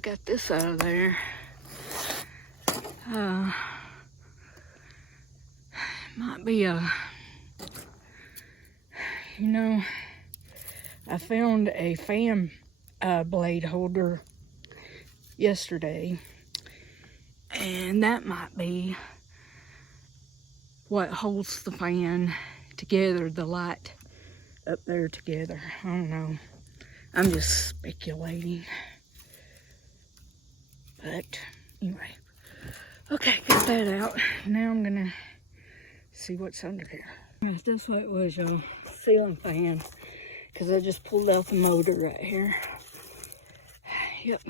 I got this out of there. Might be a, you know, I found a fan blade holder yesterday, and that might be what holds the fan together, the light up there together. I don't know. I'm just speculating. But anyway, okay, get that out. Now I'm gonna see what's under here. That's what it was, y'all. Ceiling fan. Because I just pulled out the motor right here. Yep.